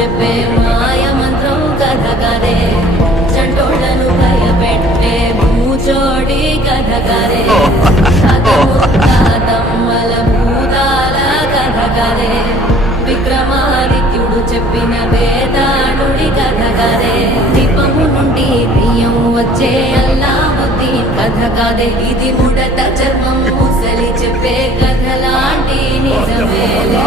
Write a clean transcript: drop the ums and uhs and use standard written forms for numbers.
చెప్పే మాయ మంత్రం కథ కదే చంటోళ్లను భయపెట్టే భూచోడి కథ కదే తమ్మల భూతాల కథ కదే విక్రమాదిత్యుడు చెప్పిన వేదాళుడి కథ కదే దీపము నుండి బియ్యం వచ్చే అల్లావుద్దీన్ కథ కాదే ఇది ముడత చర్మం ముసలి చెప్పే కథ లాంటి నిజమేలే